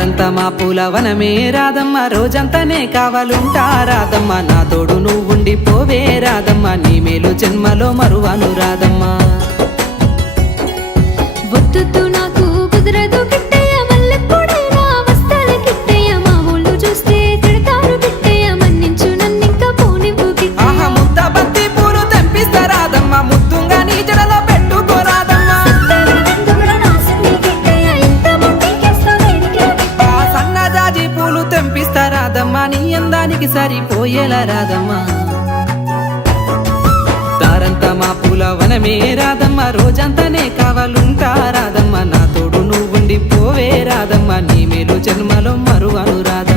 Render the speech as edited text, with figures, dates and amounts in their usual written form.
దారంతా మా పూలవనమే రాధమ్మ, రోజంతానే కావాలుంటా రాధమ్మ, నా తోడు నువ్వుండి పోవే రాధమ్మ, నీ మేలు జన్మలో మరువను రాధమ్మ. వద్దు నాకు కుదరదు కిట్టయ్య, మల్లెపూడైనా వస్తాల కిట్టయ్య, మా ఊళ్ళు చూస్తే తిడతారు కిట్టయ్య, మన్నించు నన్నింకా పోనివ్వు కిట్టయ్య. ఆహా ముద్ద బంతి పూలు తెంపిస్తా రాధమ్మ, ముద్దుంగా నీ జడలో పెట్టుకో రాధమ్మ. ఆ సన్నజాజి పూలు తెంపిస్తా రాధమ్మ, నీ అందానికి సరిపోయేలా రాధమ్మ. దారంతా మా పూలవనమే రాధమ్మ, రోజంతానే కావాలుంటా రాధమ్మ, నా తోడు నువ్వుండి పోవే రాధమ్మ, నీ మేలు జన్మలో మరువను రాధమ్మ.